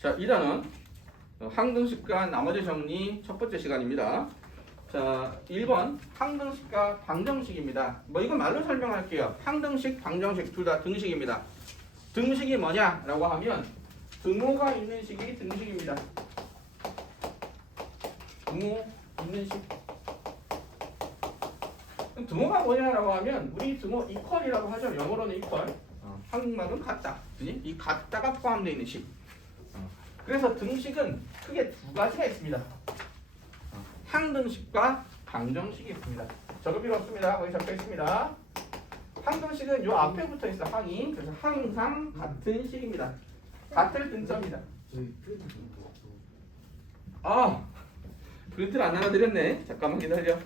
자, 2단원 항등식과 나머지 정리 첫 번째 시간입니다. 자, 1번 항등식과 방정식입니다. 뭐 이건 말로 설명할게요. 항등식, 방정식 둘 다 등식입니다. 등식이 뭐냐라고 하면 등호가 있는 식이 등식입니다. 등호 있는 식. 등호가 뭐냐라고 하면 우리 등호 이퀄이라고 하죠. 영어로는 이퀄. 한국말은 같다. 이 같다가 포함되어 있는 식. 그래서 등식은 크게 두 가지가 있습니다. 항등식과 방정식이 있습니다. 적을 필요 없습니다. 거기 적혀 있습니다. 항등식은 요 앞에 붙어 있어. 항이. 그래서 항상 같은 식입니다. 같을 등자입니다. 아, 프린트를 안 나눠드렸네. 잠깐만 기다려.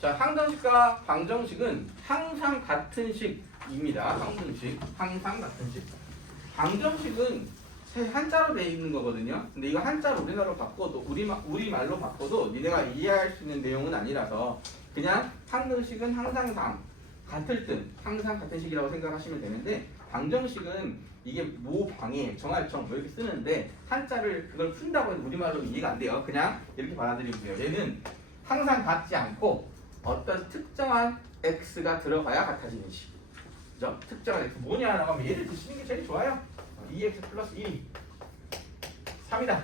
자, 항등식과 방정식은 항상 같은 식입니다. 항등식, 항상 같은 식. 방정식은 한자로 되어 있는 거거든요. 근데 이거 한자로 우리나라로 바꿔도 우리말로 바꿔도 니네가 이해할 수 있는 내용은 아니라서 그냥 항등식은 항상 같을 등 항상 같은 식이라고 생각하시면 되는데, 방정식은 이게 모방해 정할정 뭐 이렇게 쓰는데 한자를 그걸 푼다고 해도 우리말로 이해가 안 돼요. 그냥 이렇게 받아들이면 돼요. 얘는 항상 같지 않고 어떤 특정한 x가 들어가야 같아지는 식. 그죠? 특정한 x 뭐냐라고 하면 얘를 드시는 게 제일 좋아요. 2x 플러스 1이 3이다.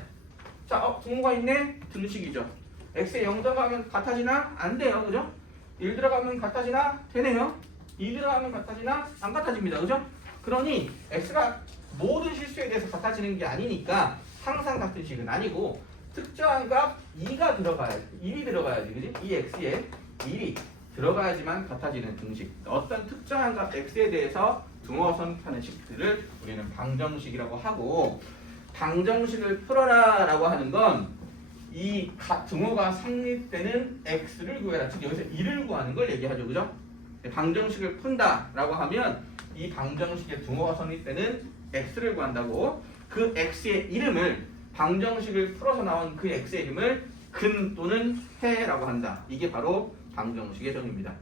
자, 등호가 있네? 등식이죠. x에 0 들어가면 같아지나? 안 돼요. 그죠? 1 들어가면 같아지나? 되네요. 2 들어가면 같아지나? 안 같아집니다. 그죠? 그러니 x가 모든 실수에 대해서 같아지는 게 아니니까 항상 같은 식은 아니고 특정한 값 2가 들어가야지. 1이 들어가야지. 그지? 이 x에 1이 들어가야지만 같아지는 등식. 어떤 특정한 값 x에 대해서 등호 선입하는 식들을 우리는 방정식이라고 하고, 방정식을 풀어라 라고 하는 건 이 등호가 성립되는 x를 구해라. 즉 여기서 1을 구하는 걸 얘기하죠. 그죠? 방정식을 푼다 라고 하면 이 방정식의 등호가 성립되는 x를 구한다고, 그 x의 이름을 방정식을 풀어서 나온 그 x의 이름을 근 또는 해라고 한다. 이게 바로 방정식의 정의입니다.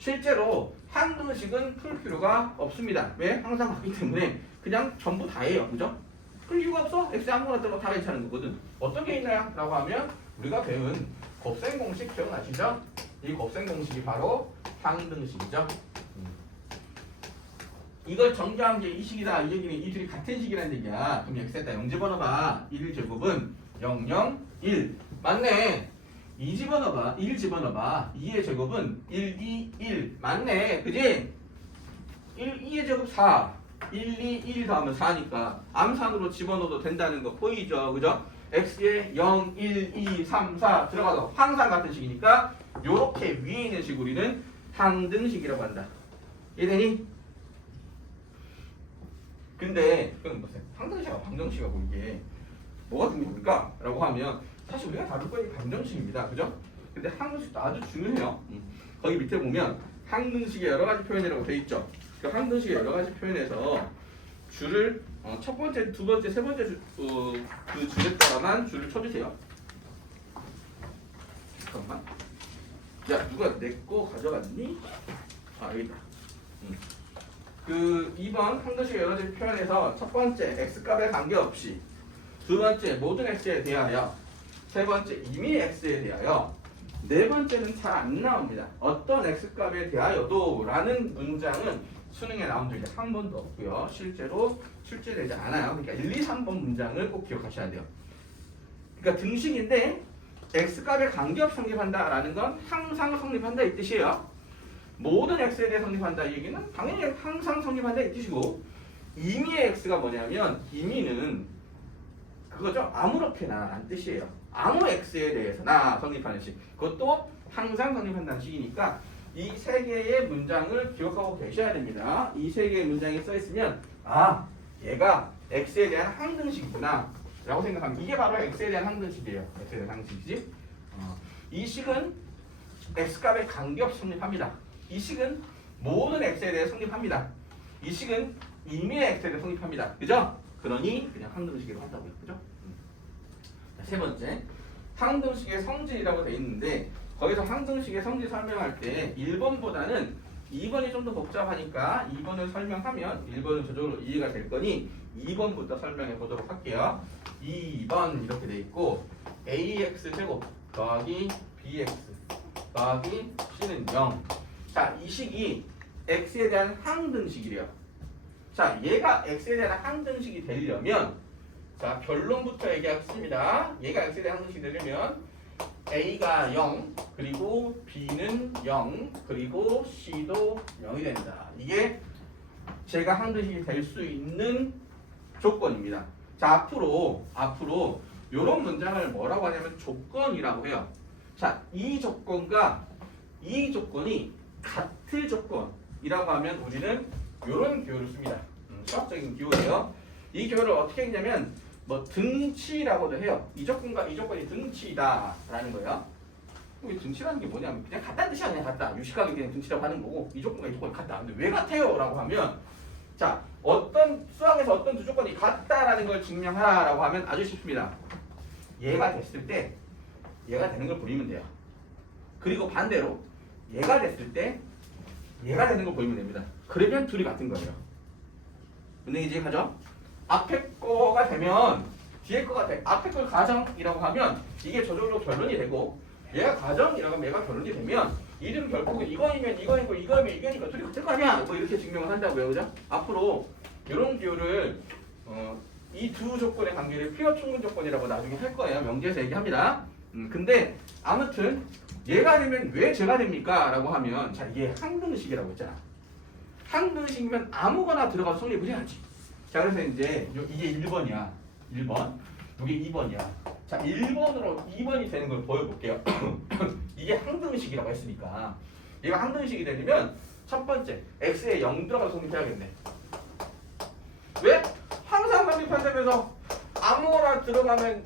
실제로 항등식은 풀 필요가 없습니다. 왜? 항상 같기 때문에 그냥 전부 다예요. 그죠? 풀 이유가 없어. x 아무거나 들어가 다 괜찮은 거거든. 어떤 게 있나요? 라고 하면 우리가 배운 곱셈 공식 기억나시죠? 이 곱셈 공식이 바로 항등식이죠. 이걸 정리한 게 이 식이다. 이 얘기는 이 둘이 같은 식이라는 얘기야. 그럼 x에다 0 집어넣어봐. 1 제곱은 0, 0, 1. 맞네. 2 집어넣어봐. 1 집어넣어봐. 2의 제곱은 1, 2, 1. 맞네. 그지? 2의 제곱 4. 1, 2, 1 더하면 4니까 암산으로 집어넣어도 된다는 거 보이죠? 그죠? x에 0, 1, 2, 3, 4 들어가서 항상 같은 식이니까 요렇게 위에 있는 식 우리는 항등식이라고 한다. 이해되니? 근데 그건 보세요. 항등식하고 방정식하고 이게 뭐가 중요합니까? 라고 하면 사실 우리가 다룰 거는 방정식입니다. 그죠? 근데 항등식도 아주 중요해요. 거기 밑에 보면 항등식의 여러 가지 표현이라고 돼 있죠. 그 항등식의 여러 가지 표현에서 줄을 첫 번째, 두 번째, 세 번째 그 줄에다가만 줄을 쳐주세요. 잠깐만. 야, 누가 내 거 가져갔니? 아, 여기다. 그 2번 항등식의 여러 가지 표현에서 첫 번째 x값에 관계없이, 두 번째 모든 x에 대하여, 세 번째 이미 x에 대하여, 네 번째는 잘 안 나옵니다. 어떤 x값에 대하여도 라는 문장은 수능에 나온 적이 한 번도 없고요. 실제로 출제되지 않아요. 그러니까 1, 2, 3번 문장을 꼭 기억하셔야 돼요. 그러니까 등식인데 x값에 관계없이 성립한다 라는 건 항상 성립한다 이 뜻이에요. 모든 x에 대해 성립한다 이 얘기는 당연히 항상 성립한다 이 뜻이고, 임의의 x가 뭐냐면 임의는 그거죠. 아무렇게나 라는 뜻이에요. 아무 x에 대해서나 성립하는 식. 그것도 항상 성립한다는 식이니까 이 세 개의 문장을 기억하고 계셔야 됩니다. 이 세 개의 문장이 써 있으면 아, 얘가 x에 대한 항등식이구나 라고 생각하면 이게 바로 x에 대한 항등식이에요. x에 대한 항등식이지. 이 식은 x값에 관계없이 성립합니다. 이 식은 모든 x에 대해 성립합니다. 이 식은 임의의 x에 대해 성립합니다. 그죠? 그러니 그냥 항등식이라고 한다고요. 그죠? 자, 세 번째, 항등식의 성질이라고 돼 있는데 거기서 항등식의 성질 설명할 때 1번보다는 2번이 좀 더 복잡하니까 2번을 설명하면 1번은 저절로 이해가 될 거니 2번부터 설명해 보도록 할게요. 2번 이렇게 돼 있고 ax 제곱 더하기 bx 더하기 c는 0. 자, 이 식이 x에 대한 항등식이래요. 자, 얘가 x에 대한 항등식이 되려면 자, 결론부터 얘기하겠습니다. 얘가 x에 대한 항등식이 되려면 a가 0, 그리고 b는 0, 그리고 c도 0이 된다. 이게 제가 항등식이 될 수 있는 조건입니다. 자, 앞으로 이런 문장을 뭐라고 하냐면 조건이라고 해요. 자, 이 조건과 이 조건이 같을 조건이라고 하면 우리는 이런 기호를 씁니다. 수학적인 기호예요. 이 기호를 어떻게 했냐면 뭐 등치라고도 해요. 이 조건과 이 조건이 등치다라는 거예요. 이 등치라는 게 뭐냐면 그냥 같다는 뜻이 아니야. 같다. 유식하게 그냥 등치라고 하는 거고 이 조건과 이 조건이 같다. 근데 왜 같아요? 라고 하면 자, 어떤 수학에서 어떤 두 조건이 같다라는 걸 증명하라고 하면 아주 쉽습니다. 얘가 됐을 때 얘가 되는 걸 보이면 돼요. 그리고 반대로 얘가 됐을 때 얘가 되는 걸 보이면 됩니다. 그러면 둘이 같은 거예요. 은행 이해가죠? 앞에 거가 되면 뒤에 거가 돼. 앞에 걸 가정이라고 하면 이게 저절로 결론이 되고 얘가 가정이라고 하면 얘가 결론이 되면 이들은 결국 이거이면 이거이고 이거이면 이거니까 둘이 같을 거 아니야. 뭐 이렇게 증명을 한다고요. 그죠? 앞으로 이런 기호를 이 두 조건의 관계를 피어 충분 조건이라고 나중에 할 거예요. 명제에서 얘기합니다. 근데 아무튼 얘가 되면 왜 제가 됩니까? 라고 하면 자, 이게 항등식이라고 했잖아. 항등식이면 아무거나 들어가서 성립을 해야지. 자, 그래서 이제 이게 1번이야. 1번. 이게 2번이야. 자, 1번으로 2번이 되는 걸 보여볼게요. 이게 항등식이라고 했으니까 얘가 항등식이 되려면 첫 번째 x에 0 들어가서 성립해야겠네. 왜? 항상 성립한다면서 아무거나 들어가면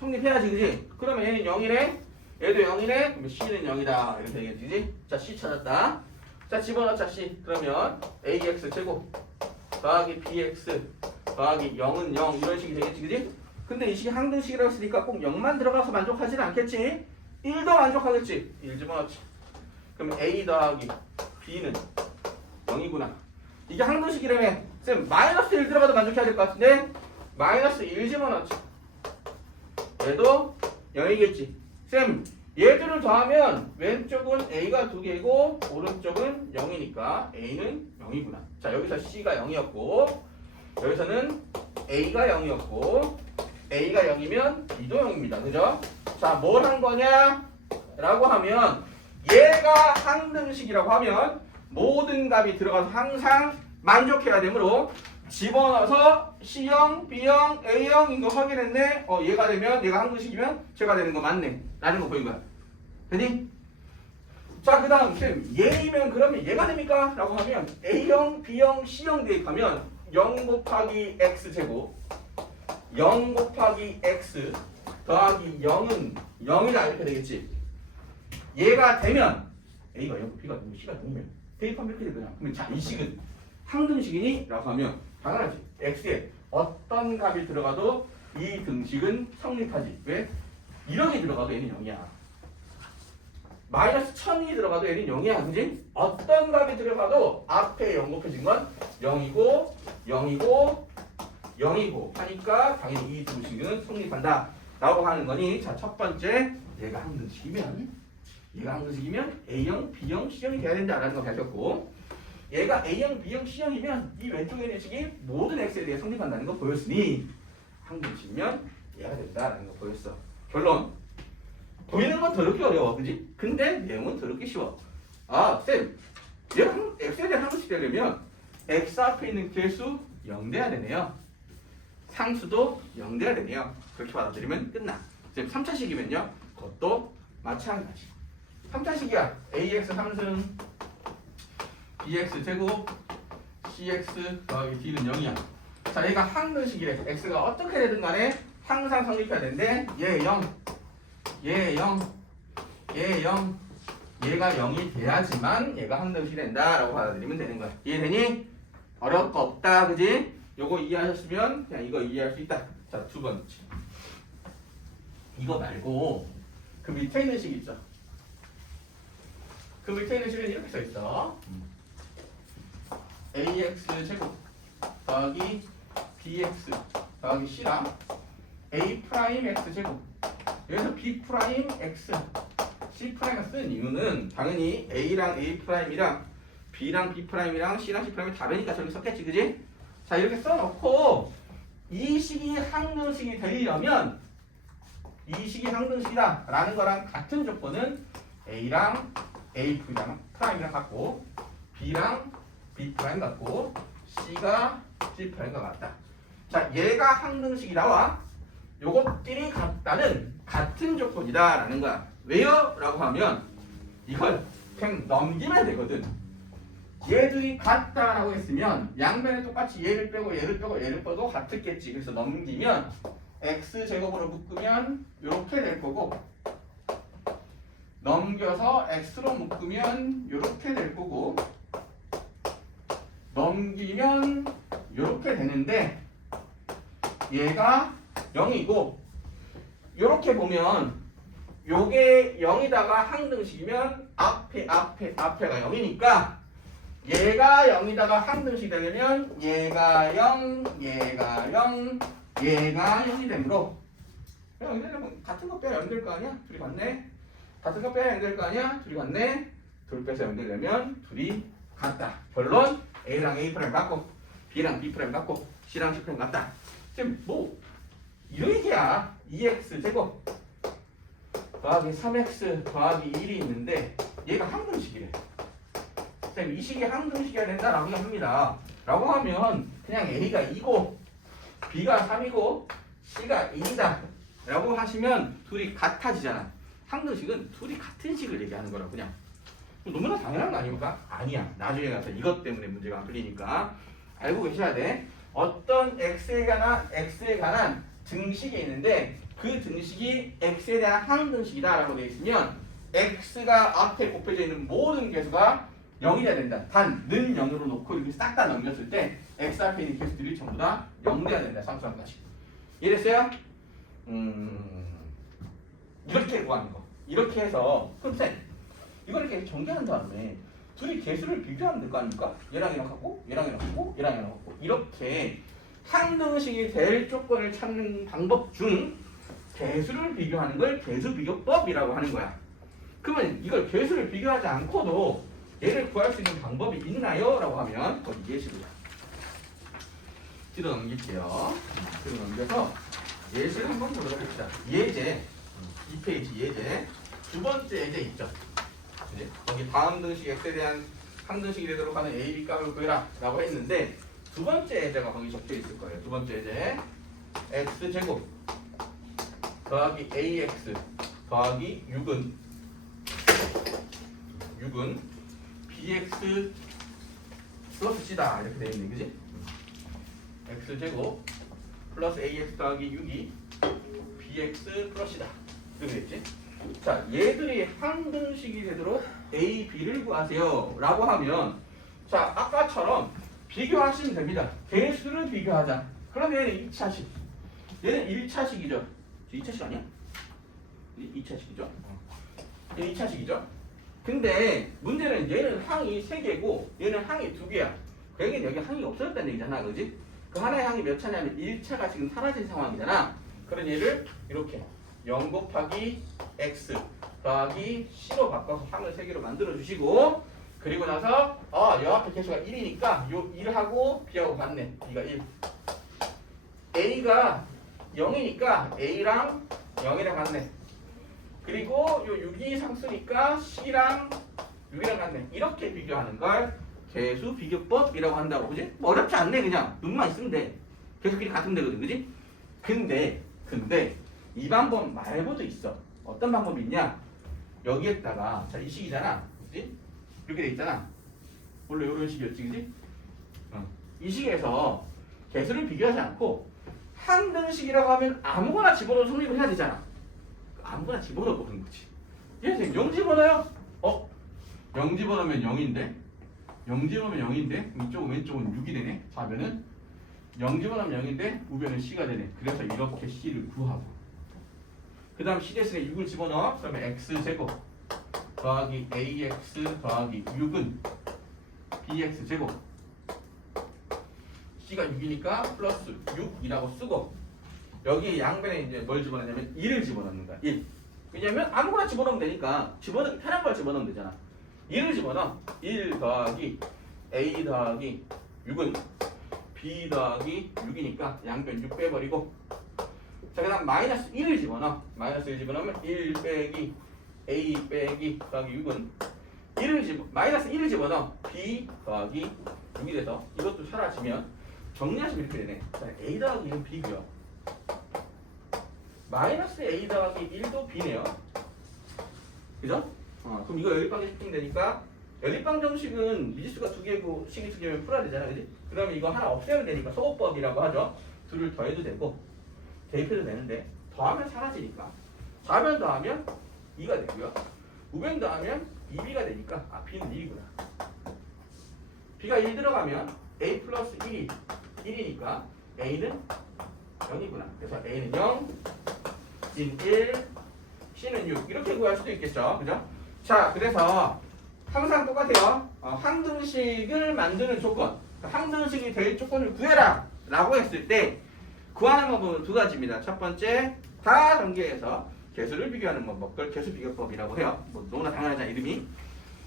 성립해야지, 그지? 그러면 얘는 0이네, 얘도 0이네, 그러면 c는 0이다 이렇게 되겠지, 그지? 자, c 찾았다. 자, 집어넣자. c. 그러면 ax 제곱 더하기 bx 더하기 0은 0 이런 식이 되겠지, 그지? 근데 이 식이 항등식이라고 했으니까 꼭 0만 들어가서 만족하지는 않겠지? 1도 만족하겠지? 1 집어넣지. 그럼 a 더하기 b는 0이구나. 이게 항등식이라면 쌤 마이너스 1 들어가도 만족해야 될 것 같은데 마이너스 1 집어넣지. 얘도 0이겠지. 쌤 얘들을 더하면 왼쪽은 a가 2개고 오른쪽은 0이니까 a는 0이구나. 자, 여기서 c가 0이었고 여기서는 a가 0이었고 a가 0이면 b도 0입니다. 그죠? 자, 뭘 한 거냐? 라고 하면 얘가 항등식이라고 하면 모든 값이 들어가서 항상 만족해야 되므로 집어넣어서 C형, B형, A형인 거 확인했네. 얘가 되면 얘가 항등식이면 제가 되는 거 맞네 라는 거 보인 거야. 되니? 자, 그 다음 쌤 얘이면 그러면 얘가 됩니까? 라고 하면 A형, B형, C형 대입하면 0 곱하기 X제곱 0 곱하기 X 더하기 0은 0이다 이렇게 되겠지. 얘가 되면 A가 0, B가 0, C가 0이면 대입하면 이렇게 되잖아. 그러면 자, 이 식은 항등식이니? 라고 하면 당연하지. X에 어떤 값이 들어가도 이 등식은 성립하지. 왜? 1억이 들어가도 얘는 0이야. 마이너스 1000이 들어가도 얘는 0이야. 그지? 어떤 값이 들어가도 앞에 0 곱해진 건 0이고 0이고 0이고 하니까 당연히 이 등식은 성립한다 라고 하는 거니 자, 첫 번째 얘가 항등식이면 A형, B형, C형이 돼야 된다라는 거 밝혔고 얘가 A형, B형, C형이면 이 왼쪽에 있는 식이 모든 X에 대해 성립한다는 거 보였으니 항등식이면 얘가 된다라는 거 보였어. 결론 보이는 건 더럽게 어려워, 그지? 근데 내용은 더럽게 쉬워. 아, 쌤 얘가 X에 대한 항등식 되려면 X 앞에 있는 개수 0 돼야 되네요. 상수도 0 돼야 되네요. 그렇게 받아들이면 끝나. 쌤 3차식이면요 그것도 마찬가지. 3차식이야. ax 3승 bx 제곱 cx 더하기 d는 0이야. 자, 얘가 항등식이래. x가 어떻게 되든 간에 항상 성립해야 되는데 얘 0, 얘 0, 얘 0, 얘가 0이 돼야지만 얘가 항등식이 된다라고 받아들이면 되는 거야. 이해되니? 어려울 거 없다, 그지? 요거 이해하셨으면 그냥 이거 이해할 수 있다. 자, 두 번째. 이거 말고 그 밑에 있는 식 있죠? 그 밑에 있는 식은 이렇게 써 있어. ax 제곱 더하기 bx 더하기 c랑 a 프라임 x 제곱. 여기서 b 프라임 x, c 프라임을 쓴 이유는 당연히 a랑 a 프라임이랑 b랑 b 프라임이랑 c랑 c 프라임이 다르니까 저기 썼겠지, 그지? 자, 이렇게 써놓고 이 식이 항등식이 되려면 이 식이 항등식이다 라는 거랑 같은 조건은 a랑 a 프라임이랑 같고 b랑 b 프라임 같고 c가 c 프라임과 같다. 자, 얘가 항등식이 나와 요것끼리 같다는 같은 조건이다 라는 거야. 왜요? 라고 하면 이걸 그냥 넘기면 되거든. 얘들이 같다라고 했으면 양면에 똑같이 얘를 빼고 얘를 빼고 얘를 빼도 같았겠지. 그래서 넘기면 x제곱으로 묶으면 이렇게 될 거고 넘겨서 x로 묶으면 이렇게 될 거고 넘기면 이렇게 되는데 얘가 0이고 이렇게 보면 요게 0이다가 항등식이면 앞에가 0이니까 얘가 0이다가 항등식이 되려면 얘가 0, 얘가 0, 얘가 0이 되므로 같은 거 빼야 0 될 거 아니야? 둘이 같네. 같은 거 빼야 0 될 거 아니야? 둘이 같네. 둘 빼서 0 되려면 둘이 같다. 결론 A랑 A 프라임 같고 B랑 B 프라임 같고 C랑 C 프라임 같다. 지금 뭐 이런 얘기야. 2x 제곱 더하기 3x 더하기 1이 있는데 얘가 항등식이래. 이 식이 항등식이어야 된다라고 합니다. 라고 하면 그냥 A가 2고 B가 3이고 C가 1이다 라고 하시면 둘이 같아지잖아. 항등식은 둘이 같은 식을 얘기하는 거라고. 그냥 너무나 당연한 거 아닙니까? 아니야. 나중에 가서 이것 때문에 문제가 안 풀리니까 알고 계셔야 돼. 어떤 x에 관한 등식이 있는데 그 등식이 x에 대한 항등식이다 라고 되어 있으면 x가 앞에 곱해져 있는 모든 개수가 0이 돼야 된다. 단, 는 0으로 놓고 이렇게 싹 다 넘겼을 때 x 앞에 있는 개수들이 전부 다 0 돼야 된다. 상수함까지. 이해됐어요? 이렇게 구하는 거. 이렇게 해서 그럼 쌤, 이걸 이렇게 전개한 다음에 둘이 개수를 비교하면 될 거 아닙니까? 얘랑 얘랑 같고 얘랑 얘랑 같고 얘랑 얘랑 같고 이렇게 항등식이 될 조건을 찾는 방법 중 개수를 비교하는 걸 개수비교법이라고 하는 거야. 그러면 이걸 개수를 비교하지 않고도 얘를 구할 수 있는 방법이 있나요? 라고 하면 거기 예시입니다. 뒤로 넘길게요. 뒤로 넘겨서 예시를 한번 보도록 합시다. 예제 2페이지 예제 두 번째 예제 있죠. 그치? 거기 다음 등식 x에 대한 항등식이 되도록 하는 a, b 값을 구해라 라고 했는데 두 번째 예제가 거기 적혀 있을 거예요. 두 번째 예제 x제곱 더하기 ax 더하기 6은 bx 플러스 c다 이렇게 되어 있는 거지. x제곱 플러스 ax 더하기 6이 bx 플러스 c다 이렇게 되어 있지. 자, 얘들이 항등식이 되도록 a, b를 구하세요 라고 하면 자, 아까처럼 비교하시면 됩니다. 개수를 비교하자. 그럼 얘는 2차식 얘는 1차식이죠. 2차식 아니야? 2차식이죠. 얘는 2차식이죠. 근데 문제는 얘는 항이 3개고 얘는 항이 2개야. 그러니까 여기 항이 없어졌다는 얘기잖아. 그지? 그 하나의 항이 몇 차냐면 1차가 지금 사라진 상황이잖아. 그런 얘를 이렇게 0 곱하기 x 더하기 c로 바꿔서 항을 3개로 만들어 주시고 그리고 나서 요 앞에 개수가 1이니까 요 1하고 b하고 같네. b가 1. a가 0이니까 a랑 0이랑 같네. 그리고 요 6이 상수니까 c랑 6이랑 같네. 이렇게 비교하는 걸 개수 비교법이라고 한다고. 그지? 뭐 어렵지 않네. 그냥 눈만 있으면 돼. 개수끼리 같은 데거든. 그지? 근데 이 방법 말고도 있어. 어떤 방법이 있냐? 여기에다가 자 이 식이잖아. 그치? 이렇게 돼 있잖아. 원래 이런 식이었지, 그지? 이 식에서 개수를 비교하지 않고 항등식이라고 하면 아무거나 집어넣어 성립을 해야 되잖아. 아무거나 집어넣어 보는 거지. 예, 선생님 0 집어넣어요? 0 집어넣으면 0인데 0 집어넣으면 0인데 이쪽은 왼쪽은 6이 되네. 좌변은 0 집어넣으면 0인데 우변은 C가 되네. 그래서 이렇게 C를 구하고 그 다음 C 대신에 6을 집어넣어. 그러면 X제곱 더하기 AX 더하기 6은 BX제곱 C가 6이니까 플러스 6이라고 쓰고 여기 양변에 이제 뭘 집어넣냐면 1을 집어넣는 거야. 1. 왜냐면 아무거나 집어넣으면 되니까 집어넣기 편한 걸 집어넣으면 되잖아. 1을 집어넣어. 1 더하기 A 더하기 6은 B 더하기 6이니까 양변 6 빼버리고 자 그 다음 마이너스 1을 집어넣어. 마이너스 1 집어넣으면 1 빼기 A 빼기 더하기 6은 마이너스 1을 집어넣어. B 더하기 6이 돼서 이것도 사라지면 정리하시면 이렇게 되네. 자, A 더하기 1은 B고요. 마이너스 A 더하기 1도 B네요. 그죠? 그럼 이거 연립방정 식품 되니까 연립방정식은 미지수가 2개고 식이 2개면 풀어야 되잖아. 그지? 그러면 이거 하나 없애면 되니까 소호법이라고 하죠. 둘을 더해도 되고 대입해도 되는데 더하면 사라지니까 좌변 더하면 2가 되고요. 우변 더하면 2B가 되니까 B는 1이구나. B가 1 들어가면 A 플러스 1이 1이니까 A는 0이구나. 그래서 A는 0, B는 1, C는 6 이렇게 구할 수도 있겠죠. 그죠? 자, 그래서 항상 똑같아요. 항등식을 만드는 조건, 항등식이 될 조건을 구해라 라고 했을 때 구하는 방법은 두 가지입니다. 첫 번째, 다 전개해서 개수를 비교하는 방법, 그걸 개수 비교법이라고 해요. 뭐 너무나 당연하잖아, 이름이.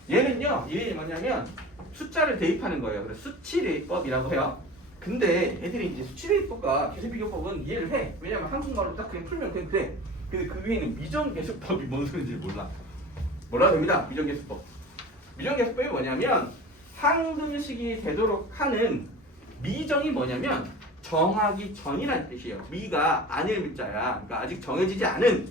얘는요, 이름이 뭐냐면 숫자를 대입하는 거예요. 그래서 수치 대입법이라고 해요. 근데 애들이 이제 수치 대입법과 개수 비교법은 이해를 해. 왜냐면 한국말로 딱 그냥 풀면 그냥 그래. 근데 그 위에는 미정계수법이 뭔 소리인지 몰라. 몰라도 됩니다. 미정계수법. 미정계수법이 뭐냐면 항등식이 되도록 하는 미정이 뭐냐면 정하기 전이라는 뜻이에요. 미가 아닐 문자야. 그러니까 아직 정해지지 않은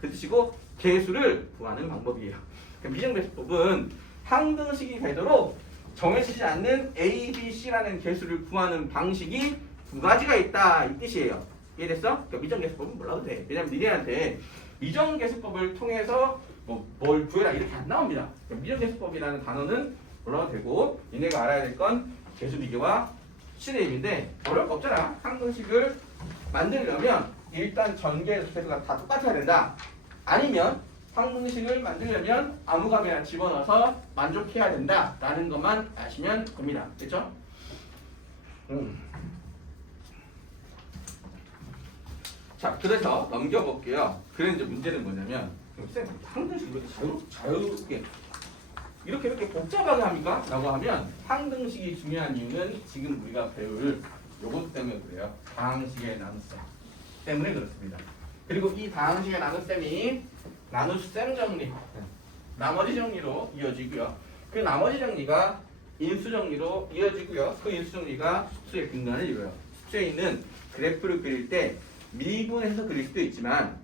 그 뜻이고 개수를 구하는 방법이에요. 그러니까 미정계수법은 항등식이 되도록 정해지지 않는 A, B, C라는 개수를 구하는 방식이 두 가지가 있다 이 뜻이에요. 이해됐어? 그러니까 미정계수법은 몰라도 돼. 왜냐면 니네한테 미정계수법을 통해서 뭘 구해라 이렇게 안 나옵니다. 그러니까 미정계수법이라는 단어는 몰라도 되고 니네가 알아야 될 건 개수비교와 수치대입인데 어려울 거 없잖아. 항등식을 만들려면 일단 전개 개수가 다 똑같아야 된다. 아니면 항등식을 만들려면 아무 값이나 집어넣어서 만족해야 된다라는 것만 아시면 됩니다. 됐죠? 자, 그래서 넘겨볼게요. 그래서 이제 문제는 뭐냐면 쌤, 항등식이 왜 이렇게 자유롭게 이렇게 복잡하게 합니까? 라고 하면 항등식이 중요한 이유는 지금 우리가 배울 요것 때문에 그래요. 다항식의 나눗셈 때문에 그렇습니다. 그리고 이 다항식의 나눗셈이 나눗셈 정리, 나머지 정리로 이어지고요. 그 나머지 정리가 인수 정리로 이어지고요. 그 인수 정리가 수의 근간을 이뤄요. 수에 있는 그래프를 그릴 때 미분해서 그릴 수도 있지만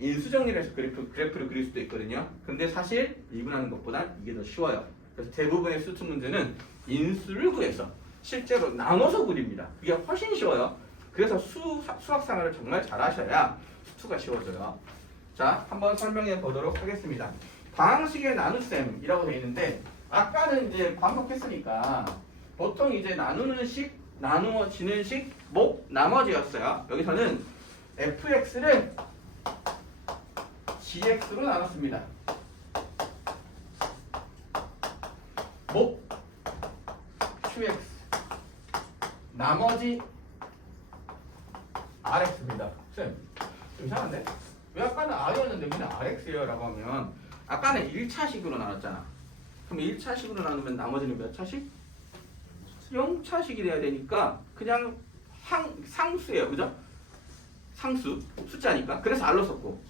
인수 정리를 해서 그래프를 그릴 수도 있거든요. 근데 사실 미분하는 것보단 이게 더 쉬워요. 그래서 대부분의 수투 문제는 인수를 구해서 실제로 나눠서 그립니다. 그게 훨씬 쉬워요. 그래서 수학상을 정말 잘하셔야 수투가 쉬워져요. 자, 한번 설명해 보도록 하겠습니다. 다항식의 나눗셈이라고 되어 있는데 아까는 이제 반복했으니까 보통 이제 나누는 식, 나누어지는 식, 나머지였어요. 여기서는 fx를 gx로 나눴습니다. qx 나머지 rx입니다. 쌤, 좀 이상한데? 왜 아까는 r이었는데 그냥 rx예요? 라고 하면 아까는 1차식으로 나눴잖아. 그럼 1차식으로 나누면 나머지는 몇 차식? 0차식이 돼야 되니까 그냥 상수예요. 그죠? 상수, 숫자니까. 그래서 r로 썼고.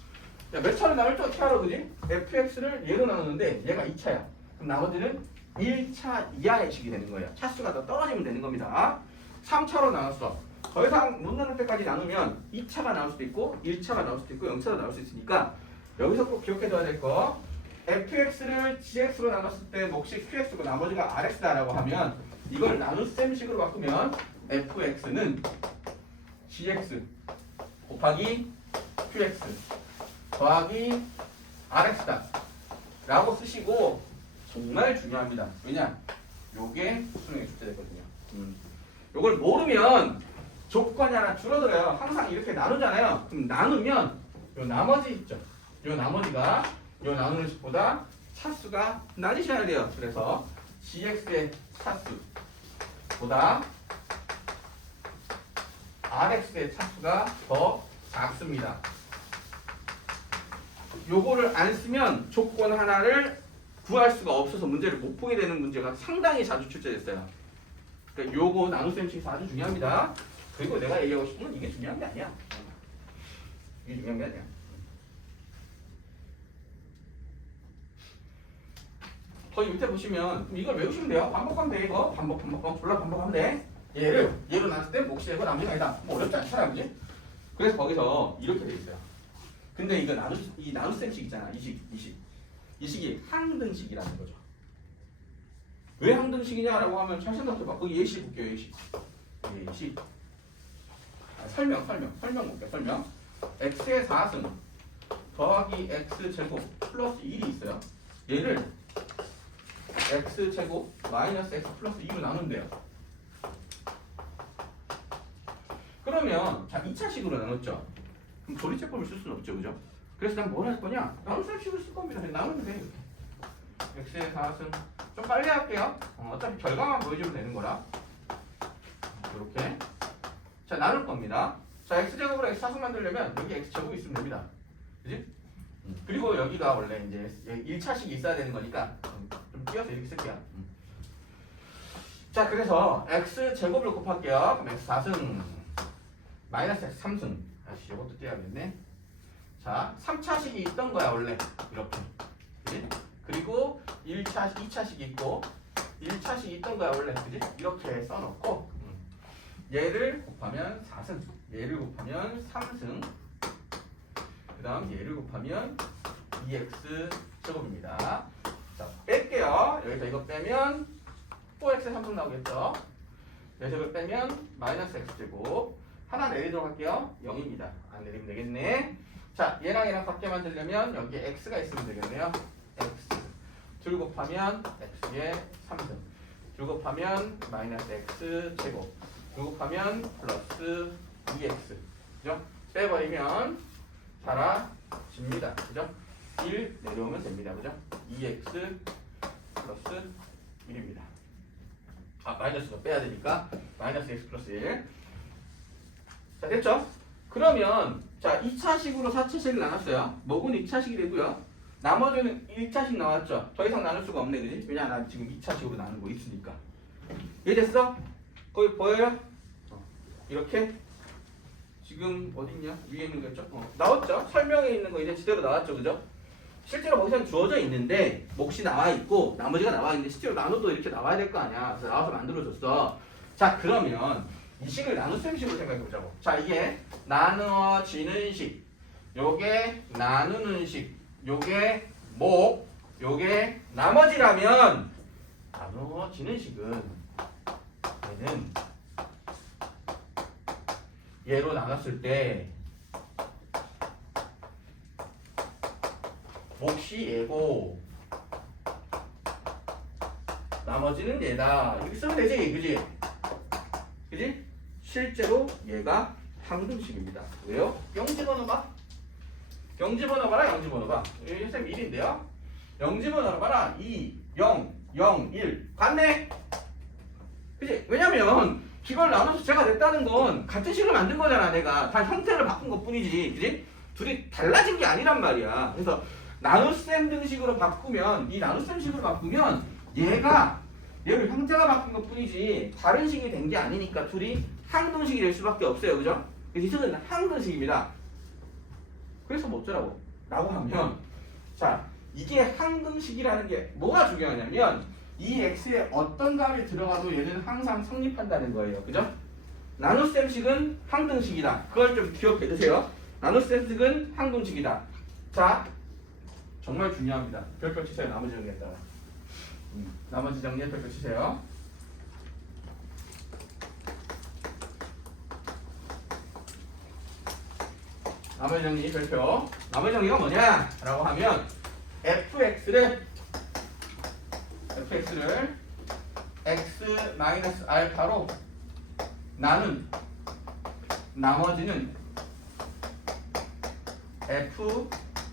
야, 몇 차를 나눌 때 어떻게 알아, 그지? fx를 얘로 나누는데 얘가 2차야. 그럼 나머지는 1차 이하의 식이 되는 거예요. 차수가 더 떨어지면 되는 겁니다. 3차로 나눴어. 더 이상 못 나눌 때까지 나누면 2차가 나올 수도 있고 1차가 나올 수도 있고 0차가 나올 수 있으니까 여기서 꼭 기억해둬야 될 거 fx를 gx로 나눴을 때 몫이 qx고 나머지가 rx다라고 하면 이걸 나눗셈식으로 바꾸면 fx는 gx 곱하기 qx 더하기 rx다 라고 쓰시고 정말 중요합니다. 왜냐? 요게 수능의 출제되거든요. 요걸 모르면 조건이 하나 줄어들어요. 항상 이렇게 나누잖아요. 그럼 나누면 요 나머지 있죠. 요 나머지가 요 나누는 식보다 차수가 낮으셔야 돼요. 그래서 gx의 차수보다 rx의 차수가 더 작습니다. 요거를 안 쓰면 조건 하나를 구할 수가 없어서 문제를 못 보게 되는 문제가 상당히 자주 출제됐어요. 그러니까 요거 나눗셈식이 아주 중요합니다. 그리고 내가 얘기하고 싶은 건 이게 중요한 게 아니야. 이게 중요한 게 아니야. 거기 밑에 보시면 이걸 외우시면 돼요. 반복하면 돼. 이거 반복 졸라 반복하면 돼. 얘로 나눴을 때 몫이 되고 나머지가 아니다. 뭐 어렵지 않잖아, 그지? 그래서 거기서 이렇게 돼 있어요. 근데 이거 이 나눗셈식 있잖아. 이 식이 항등식이라는 거죠. 왜 항등식이냐라고 하면 잘 생각해봐. 거기 예시 볼게요. 예시. 설명 볼게요. 설명. x의 4승 더하기 x제곱 플러스 1이 있어요. 얘를 x제곱 마이너스 x 플러스 2로 나눈대요. 그러면 자 2차식으로 나눴죠. 그럼 조리제법을 쓸 수는 없죠. 그죠? 그래서 난 뭘 할 거냐? 나눗셈식을 쓸 겁니다. 나누면 돼. 이렇게. x의 4승 좀 빨리 할게요. 어차피 결과만 보여주면 되는 거라. 이렇게. 자 나눌 겁니다. 자 x제곱으로 x4승 만들려면 여기 x제곱이 있으면 됩니다. 그지? 그리고 여기가 원래 이제 1차식이 있어야 되는 거니까 좀 띄어서 이렇게 쓸게요. 자 그래서 x제곱을 곱할게요. 그럼 x4승 마이너스 x3승 이것도 띄어야겠네. 자 3차식이 있던 거야 원래 이렇게. 그지? 그리고 2차식이 있고 1차식이 있던 거야 원래. 그지? 이렇게 써놓고 얘를 곱하면 4승 얘를 곱하면 3승 그 다음 얘를 곱하면 2x 제곱입니다. 자 뺄게요. 여기서 이거 빼면 또 x의 3승 나오겠죠. 녀석을 빼면 마이너스 x 제곱 하나 내리도록 할게요. 0입니다. 안 내리면 되겠네. 자 얘랑 같게 만들려면 여기에 x가 있으면 되겠네요. x 둘 곱하면 x의 3승 둘 곱하면 마이너스 x 제곱 둘 곱하면 플러스 2x 그죠? 빼버리면 사라집니다. 그죠? 1 내려오면 됩니다. 그죠? 2x 플러스 1입니다. 마이너스가 빼야 되니까 마이너스 x 플러스 1. 자 됐죠? 그러면 자 2차식으로 4차식을 나눴어요. 먹은 2차식이 되고요. 나머지는 1차식 나왔죠. 더 이상 나눌 수가 없네. 그지? 왜냐 나 지금 2차식으로 나누고 있으니까. 이해됐어? 거기 보여요? 이렇게 지금 어딨냐? 위에 있는 거였죠? 나왔죠? 설명에 있는 거 이제 제대로 나왔죠? 그죠? 실제로 거기서는 주어져 있는데 몫이 나와 있고 나머지가 나와 있는데 실제로 나눠도 이렇게 나와야 될 거 아니야. 그래서 나와서 만들어줬어. 자 그러면 이 식을 나눗셈식으로 생각해 보자고. 자 이게 나누어지는 식, 요게 나누는 식, 요게 목, 요게 나머지라면 나누어지는 식은 얘는 얘로 나눴을 때 몫이 얘고 나머지는 얘다. 이렇게 쓰면 되지, 그지? 그지? 실제로 얘가 항등식입니다. 왜요? 0 집어넣어봐. 0 집어넣어봐라. 0 집어넣어봐. 선생님 1인데요. 0 집어넣어봐라. 2, 0, 0, 1. 같네? 그지? 왜냐면 이걸 나눠서 제가 냈다는 건 같은 식을 만든 거잖아. 내가 단 형태를 바꾼 것 뿐이지. 그지? 둘이 달라진 게 아니란 말이야. 그래서 나눗셈 등식으로 바꾸면 이 나눗셈 식으로 바꾸면 얘를 형태가 바뀐 것 뿐이지 다른 식이 된 게 아니니까 둘이 항등식이 될 수밖에 없어요. 그죠? 그래서 이 식은 항등식입니다. 그래서 뭐 어쩌라고? 라고 하면 자 이게 항등식이라는 게 뭐가 중요하냐면 이 x에 어떤 값이 들어가도 얘는 항상 성립한다는 거예요. 그죠? 나눗셈식은 항등식이다. 그걸 좀 기억해 두세요. 나눗셈식은 항등식이다. 자 정말 중요합니다. 별표 치세요. 나머지 정리했다가. 나머지 정리에 별표 치세요. 나머지 정리 별표. 나머지 정리가 뭐냐? 라고 하면 fx를 x-알파로 나눈 나머지는 f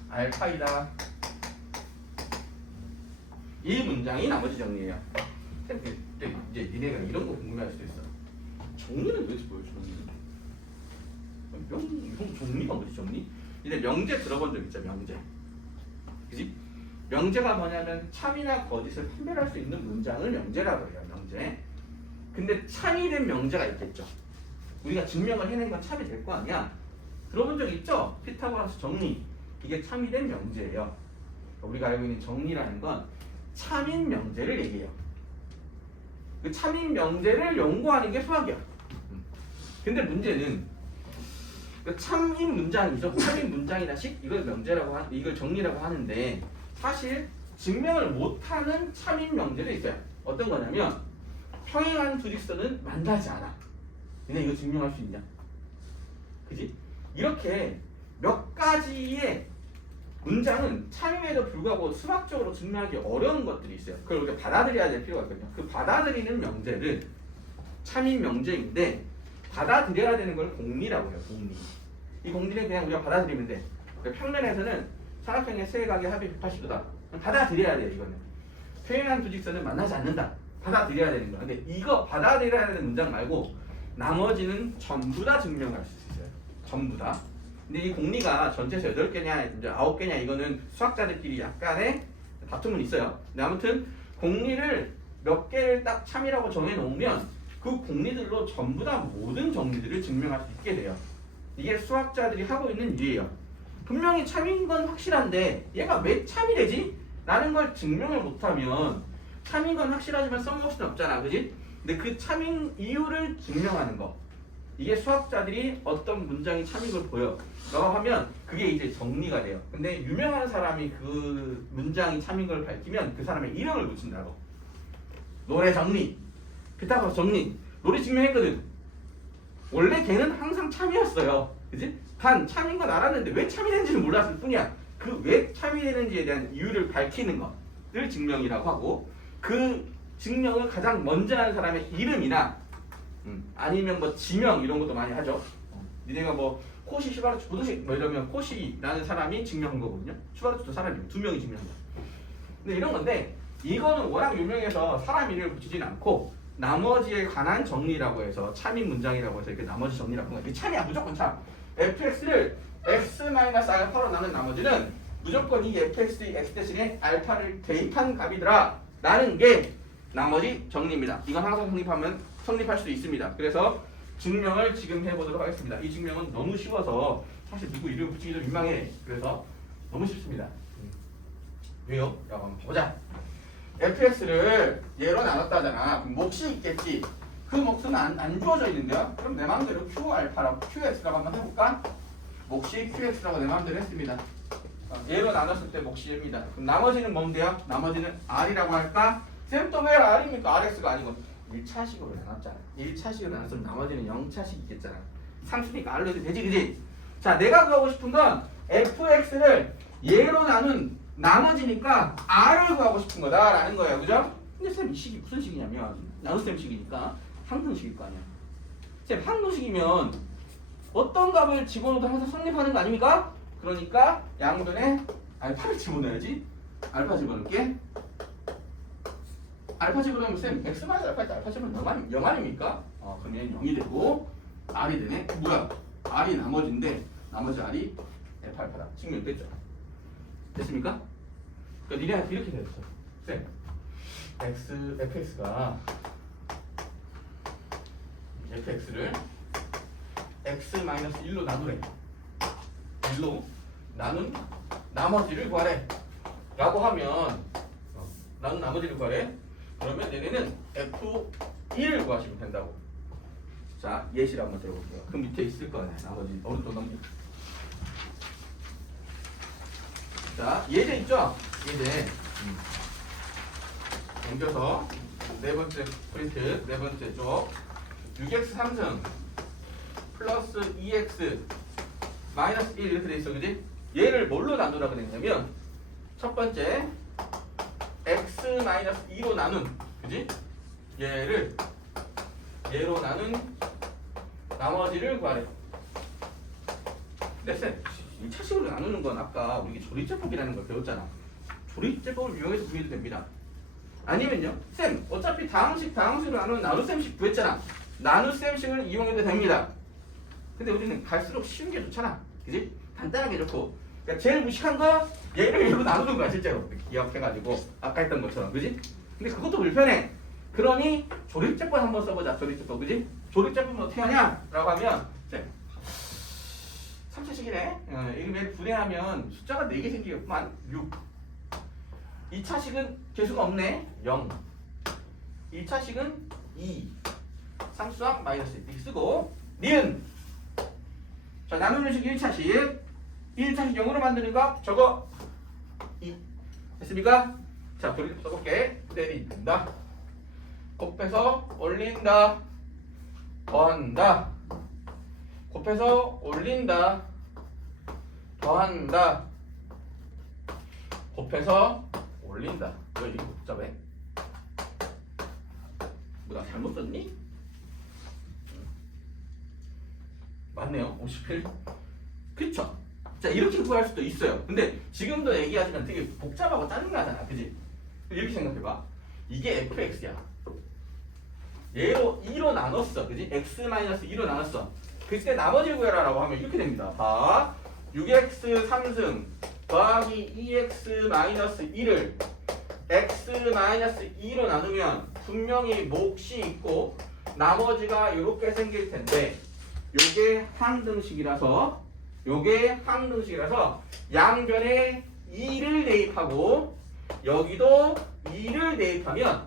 알파이다. 이 문장이 나머지 정리예요. 근데 이제 니네가 이런 거 궁금해할 수도 있어. 정리는 도대체 뭐예요? 정리? 정리가 뭐지? 정리? 이제 명제 들어본 적 있죠? 명제. 그지? 명제가 뭐냐면 참이나 거짓을 판별할 수 있는 문장을 명제라고 해요. 명제. 근데 참이 된 명제가 있겠죠. 우리가 증명을 해낸 건 참이 될 거 아니야. 들어본 적 있죠? 피타고라스 정리. 이게 참이 된 명제예요. 우리가 알고 있는 정리라는 건 참인 명제를 얘기해요. 그 참인 명제를 연구하는 게 수학이야. 근데 문제는 그 참인 문장이죠. 참인 문장이나 식 이걸 명제라고 이걸 정리라고 하는데 사실 증명을 못하는 참인 명제도 있어요. 어떤 거냐면 평행한 두 직선은 만나지 않아. 근데 이거 증명할 수 있냐? 그지? 이렇게 몇 가지의 문장은 참임에도 불구하고 수학적으로 증명하기 어려운 것들이 있어요. 그걸 우리가 받아들여야 될 필요가 있거든요. 그 받아들이는 명제를 참임 명제인데 받아들여야 되는 걸 공리라고 해요. 공리. 이 공리는 그냥 우리가 받아들이면 돼. 그러니까 평면에서는 삼각형의 세각의 합이 180도다. 받아들여야 돼요. 이거는. 평행한 두 직선은 만나지 않는다. 받아들여야 되는 거야. 근데 이거 받아들여야 되는 문장 말고 나머지는 전부 다 증명할 수 있어요. 전부 다. 근데 이 공리가 전체에서 8개냐 이제 9개냐 이거는 수학자들끼리 약간의 다툼은 있어요. 근데 아무튼 공리를 몇 개를 딱 참이라고 정해놓으면 그 공리들로 전부 다 모든 정리들을 증명할 수 있게 돼요. 이게 수학자들이 하고 있는 일이에요. 분명히 참인 건 확실한데 얘가 왜 참이 되지? 라는 걸 증명을 못하면 참인 건 확실하지만 써먹을 수는 없잖아. 그지? 근데 그 참인 이유를 증명하는 거. 이게 수학자들이 어떤 문장이 참인 걸 보여 라고 하면 그게 이제 정리가 돼요. 근데 유명한 사람이 그 문장이 참인 걸 밝히면 그 사람의 이름을 붙인다고. 노래 정리, 피타고라스 정리. 노래 증명했거든. 원래 걔는 항상 참이었어요. 그치? 단 참인 건 알았는데 왜 참이 되는지는 몰랐을 뿐이야. 그 왜 참이 되는지에 대한 이유를 밝히는 것을 증명이라고 하고 그 증명을 가장 먼저 하는 사람의 이름이나 아니면 뭐 지명 이런 것도 많이 하죠. 니네가 뭐 코시, 슈바르츠, 보도식 뭐 이러면 코시라는 사람이 증명한 거거든요. 슈바르츠도 사람이에요. 2명이 증명한 거야. 근데 이런 건데 이거는 워낙 유명해서 사람 이름을 붙이진 않고 나머지에 관한 정리라고 해서 참인 문장이라고 해서 이렇게 나머지 정리라고 하는 거야. 이게 참이야. 무조건 참. fx를 x-알파로 나눈 나머지는 무조건 이 fx의 x 대신에 알파를 대입한 값이더라 라는 게 나머지 정리입니다. 이건 항상 성립할 수 있습니다. 그래서 증명을 지금 해보도록 하겠습니다. 이 증명은 너무 쉬워서 사실 누구 이름 붙이기 좀 민망해. 그래서 너무 쉽습니다. 왜요? 라고 한번 보자. fx를 얘로 나눴다잖아. 그럼 몫이 있겠지. 그 몫은 안 주어져 있는데요. 그럼 내 마음대로 q알파라고 qx라고 한번 해볼까? 몫이 qx라고 내 마음대로 했습니다. 얘로 나눴을 때 몫이 얘입니다. 그럼 나머지는 뭔데요? 나머지는 r이라고 할까? 쌤 또 왜 r입니까? rx가 아니고 1차식으로 나눴잖아. 1차식으로 나눴으면 나머지는 0차식 있겠잖아. 상수니까 r로 해도 되지, 그지? 자, 내가 구하고 싶은 건 fx를 얘로 나눈 나머지니까 r을 구하고 싶은 거다라는 거예요. 그죠? 근데 쌤 이 식이 무슨 식이냐면 나눗셈 식이니까 항등식일 거 아니야. 쌤 항등식이면 어떤 값을 집어넣어도 항상 성립하는 거 아닙니까? 그러니까 양변에 알파를 집어넣어야지. 알파 집어넣을게. 알파 집어넣으면 쌤 x 마이너스 알파 때 알파 집어넣으면 0 아닙니까? 그럼 얘는 0이 되고 r이 되네. 뭐야? r이 나머지인데 나머지 r이 f 알파다. 증명됐죠? 됐습니까? 그러니까 니네 이렇게 되었어. 쌤 fx가 fx를 x-1로 나누래. 1로 나눈 나머지를 구하래 라고 하면 나눈 나머지를 구하래. 그러면 얘네는 f1을 구하시면 된다고. 자, 예시를 한번 들어볼게요. 그 밑에 있을 거네. 나머지 오른쪽 넘겨. 자, 예제 있죠? 예제. 옮겨서 네 번째 프린트, 네 번째 쪽 6x 3승 플러스 2x 마이너스 1 이렇게 돼 있어, 그지? 얘를 뭘로 나누라고 그랬냐면 첫 번째 x 마이너스 2로 나눈, 그지? 얘로 나눈 나머지를 구하래. 근데 쌤, 1차식으로 나누는 건 아까 우리 조립제법이라는 걸 배웠잖아. 조립제법을 이용해서 구해도 됩니다. 아니면요, 쌤, 어차피 다항식으로 나누는 나눗셈식 구했잖아. 나눗셈식을 이용해도 됩니다. 근데 우리는 갈수록 쉬운 게 좋잖아, 그지? 간단하게 좋고. 그러니까 제일 무식한 거 얘를 얘로 나누는 거야, 실제로. 기억해가지고 아까 했던 것처럼, 그지? 근데 그것도 불편해. 그러니 조립제법 한번 써보자. 조립제법, 그지? 조립제법은 어떻게 하냐라고 하면, 쌤, 3차식이네. 이걸 분해하면 숫자가 4개 생기겠구만. 6. 2차식은 개수가 없네. 0. 1차식은 2. 상수항 마이너스 1 쓰고 니은. 자, 나누는 식 1차식. 1차식 0으로 만드는 거 저거 2. 됐습니까? 자, 조립 써볼게. 때린다. 곱해서 올린다. 더한다. 곱해서 올린다. 더한다. 곱해서 올린다. 왜 이렇게 복잡해? 뭐 나 잘못 썼니? 맞네요. 51. 그쵸? 자, 이렇게 구할 수도 있어요. 근데 지금도 얘기하지만 되게 복잡하고 짜증나잖아. 그지? 이렇게 생각해봐. 이게 fx야. 얘로 2로 나눴어. 그지? x-2로 나눴어. 그때 나머지를 구해라라고 하면 이렇게 됩니다. 봐. 6x 3승 더하기 2x-1을 x-2로 나누면 분명히 몫이 있고 나머지가 이렇게 생길 텐데 요게 항등식이라서 양변에 2를 대입하고 여기도 2를 대입하면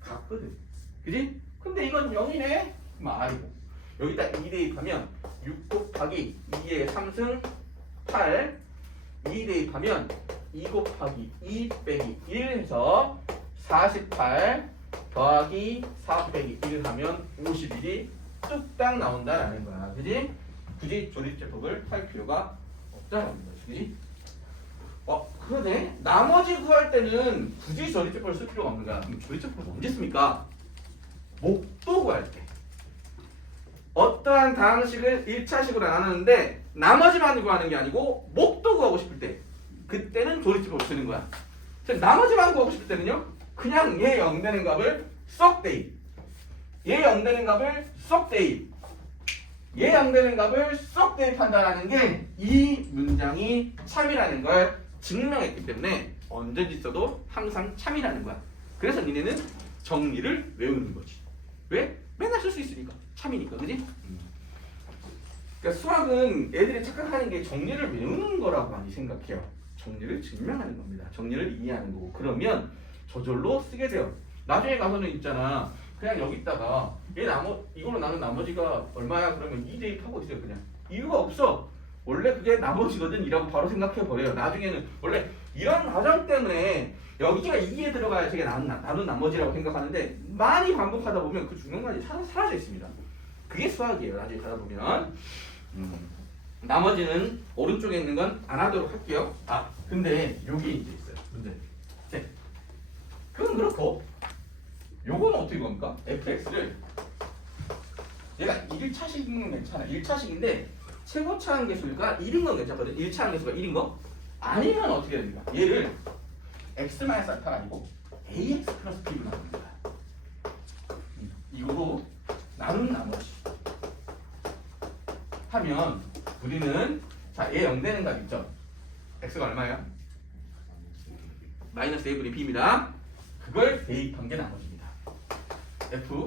같거든. 그지? 근데 이건 0이네? 말이고 여기다 2 대입하면 6 곱하기 2의 3승 8 2 대입하면 2 곱하기 2 빼기 1 해서 48 더하기 4 빼기 1 하면 51이 뚝딱 나온다라는 거야. 그지? 굳이 조립제법을 할 필요가 없다라는 거지. 그지? 그러네. 나머지 구할 때는 굳이 조립제법을 쓸 필요가 없는 거야. 그럼 조립제법을 언제 씁니까? 목도 구할 때. 어떠한 다항식을 1차식으로 나누는데 나머지만 구하는 게 아니고 목도 구하고 싶을 때 그때는 조립제법을 쓰는 거야. 나머지만 구하고 싶을 때는요 그냥 얘 0 되는 값을 쏙 대입, 얘 0 되는 값을 쏙 대입, 얘 0 되는 값을 쏙 대입한다라는 게 이 문장이 참이라는 걸 증명했기 때문에 언제든지 써도 항상 참이라는 거야. 그래서 니네는 정리를 외우는 거지. 왜? 맨날 쓸 수 있으니까. 참이니까. 그지? 그러니까 수학은 애들이 착각하는 게 정리를 외우는 거라고 많이 생각해요. 정리를 증명하는 겁니다. 정리를 이해하는 거고. 그러면 저절로 쓰게 돼요. 나중에 가서는 있잖아. 그냥 여기다가 이걸로 나눈 나머지가 얼마야? 그러면 2 대입하고 있어요. 그냥. 이유가 없어. 원래 그게 나머지거든 이라고 바로 생각해 버려요. 나중에는 원래 이런 과정 때문에 여기가 2에 들어가야 저게 나눈 나머지라고 생각하는데 많이 반복하다 보면 그 중간까지 사라져 있습니다. 그게 수학이에요. 나중에 가다 보면. 나머지는 오른쪽에 있는 건 안 하도록 할게요. 근데 여기 이제 있어요. 문제. 네. 그건 그렇고 요거는 어떻게 겁니까? fx를 얘가 1차식이면 괜찮아. 1차식인데 최고차 함계수가 1인 건 괜찮거든. 1차 함계수가 1인 거? 아니면 어떻게 해야 됩니까? 얘를 x-알파가 아니고 ax 플러스 b로 나누는 거야. 이거로 나눈 나머지 하면 우리는 자, 얘 0 되는 값 있죠? x가 얼마예요? 마이너스 a분의 b입니다. 그걸 대입한 게 나머지입니다. f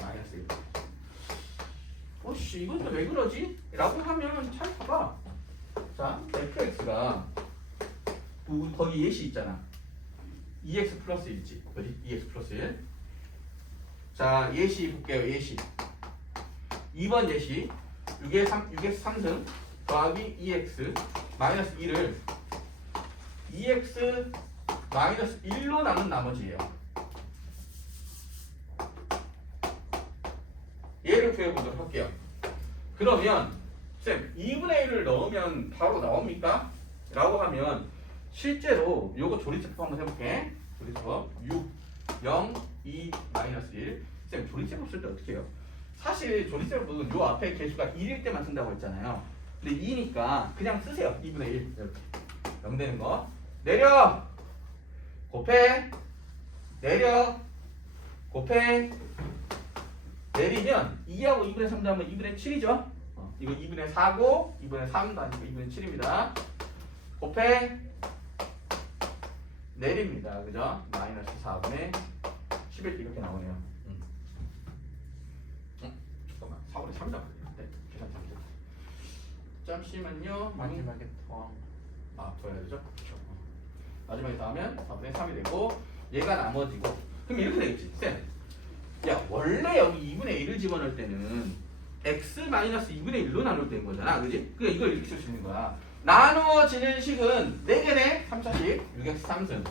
마이너스 a. 씨, 이건 또 왜 그러지? 라고 하면 잘 봐봐. 자, fx가 거기 예시 있잖아. 2x 플러스 1지. 그지? 2x 플러스 1. 자, 예시 볼게요. 예시. 2번 예시. 6x 3승 더하기 2x 마이너스 1을 2x 마이너스 1로 나눈 나머지예요. 얘를 구해보도록 할게요. 그러면 쌤 2분의 1을 넣으면 바로 나옵니까? 라고 하면 실제로 요거 조리제법 한번 해볼게. 조리제법 6, 0, 2, 마이너스 1. 쌤 조리제법 쓸 때 어떻게 해요? 사실 조리제법은 요 앞에 개수가 1일 때만 쓴다고 했잖아요. 근데 2니까 그냥 쓰세요. 2분의 1 이렇게 0 되는 거 내려 곱해 내려 곱해 내리면 2하고 2분의 3 더하면 2분의 7이죠. 이거 2분의 4고 2분의 3도 아니고 2분의 7입니다. 곱해 내립니다. 그죠? 마이너스 4분의 11 이렇게 나오네요. 잠깐만 4분의 3이라고 그랬는데 계산 잘못했다. 잠시만요. 마지막에 더한 더해야 되죠? 그렇죠. 마지막에 더하면 4분의 3이 되고 얘가 나머지고 그럼 이렇게 되겠지. 쌤. 야 원래 여기 2분의 1을 집어넣을 때는 x-2분의 1로 나눌 때인 거잖아. 그지? 그러니까 이걸 이렇게 쓸 수 있는 거야. 나누어지는 식은 4개네. 3차식 6x 3승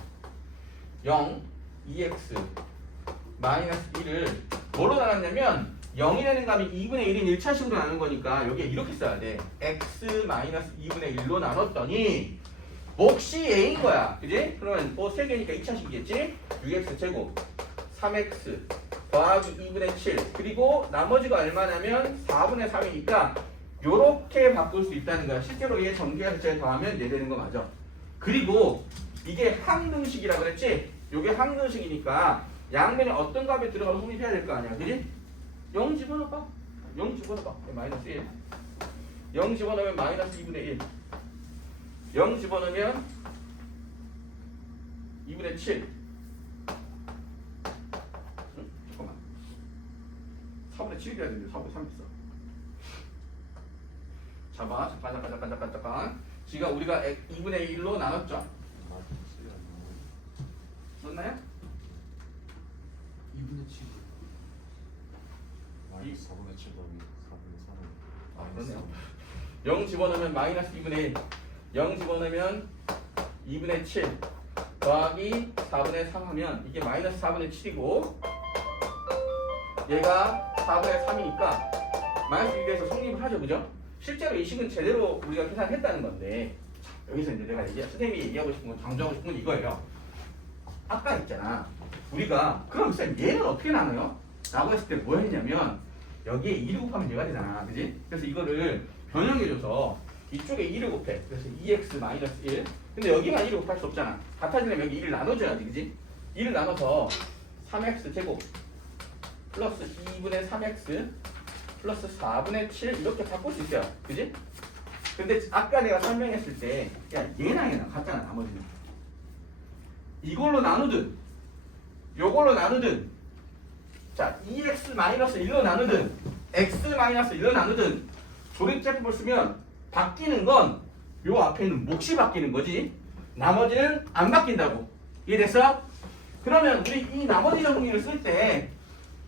0, 2x 마이너스 1을 뭐로 나눴냐면 0이 되는 값이 2분의 1인 1차식으로 나눈 거니까 여기에 이렇게 써야 돼. x-2분의 1로 나눴더니 몫이 a인 거야. 그지? 그러면 3개니까 2차식이겠지? 6x 제곱 3x 더하기 2분의 7 그리고 나머지가 얼마냐면 4분의 3이니까 요렇게 바꿀 수 있다는 거야. 실제로 얘 전개가 자체에 더하면 얘 되는 거 맞아. 그리고 이게 항등식이라 그랬지? 요게 항등식이니까 양면에 어떤 값이 들어가서 성립해야 될 거 아니야. 그지? 0 집어넣어봐. 0 집어넣어봐. 마이너스 1 0 집어넣으면 마이너스 2분의 1 0 집어넣으면 2분의 7 잠깐만 4분의 7이 돼야 되는데 4분의 3 있어. 잠깐 지가 우리가 2분의 1로 나눴죠? 썼나요? 2분의 7 마이너스 4분의 7 더하기 4분의 3은 아 그렇네요. 0 집어넣으면 마이너스 2분의 1 0 집어넣으면 2분의 7 더하기 4분의 3 하면 이게 마이너스 4분의 7이고 얘가 4분의 3이니까 마이너스 1에서 성립을 하죠. 그죠? 실제로 이 식은 제대로 우리가 계산했다는 건데 여기서 이제 내가 선생님이 얘기하고 싶은 건 강조하고 싶은 건 이거예요. 아까 있잖아. 우리가 그럼 쌤 얘는 어떻게 나눠요? 라고 했을 때 뭐 했냐면 여기에 2를 곱하면 얘가 되잖아. 그지? 그래서 이거를 변형해줘서 이쪽에 2를 곱해. 그래서 2x 마이너스 1 근데 여기만 1을 곱할 수 없잖아. 같아지려면 여기 2를 나눠줘야지. 그지? 2를 나눠서 3x 제곱 플러스 2분의 3x 플러스 4분의 7 이렇게 바꿀 수 있어요. 그지? 근데 아까 내가 설명했을 때 야 얘랑 같잖아. 나머지는 이걸로 나누든 요걸로 나누든 자 2x-1로 나누든 x-1로 나누든 조립제법을 쓰면 바뀌는 건 요 앞에 있는 몫이 바뀌는 거지 나머지는 안 바뀐다고. 이해됐어? 그러면 우리 이 나머지 정리를 쓸 때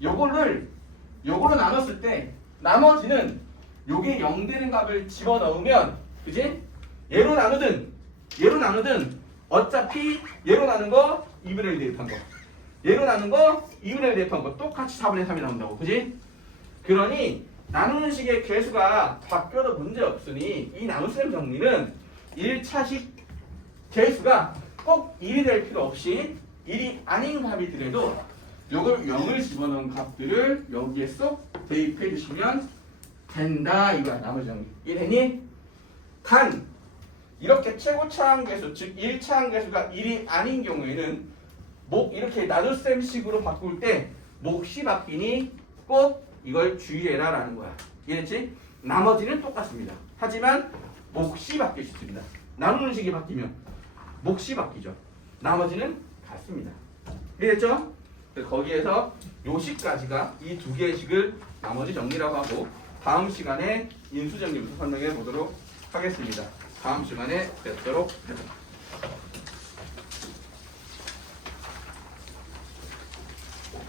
요걸로 나눴을 때 나머지는 요게 0 되는 값을 집어넣으면 그지? 얘로 나누든 어차피 얘로 나눈 거 2분의 1 대입한 거 얘로 나눈 거 2분의 1 대입한 거 똑같이 4분의 3이 나온다고. 그지? 그러니 나누는 식의 개수가 바뀌어도 문제없으니 이 나눗셈 정리는 1차식 개수가 꼭 1이 될 필요 없이 1이 아닌 값이 더라도 요걸 0을 집어넣은 값들을 여기에 쏙 대입해 주시면 된다 이거야. 나머지 정리 이해되니? 단 이렇게 최고차항 개수 즉 1차항 개수가 1이 아닌 경우에는 이렇게 나눗셈 식으로 바꿀 때 몫이 바뀌니 꼭 이걸 주의해라 라는 거야. 이해됐지? 나머지는 똑같습니다. 하지만 몫이 바뀔 수 있습니다. 나누는 식이 바뀌면 몫이 바뀌죠. 나머지는 같습니다. 이해됐죠? 거기에서 요 식까지가 이 두 개의 식을 나머지 정리라고 하고 다음 시간에 인수정리부터 설명해 보도록 하겠습니다. 다음 시간에 뵙도록 하겠습니다.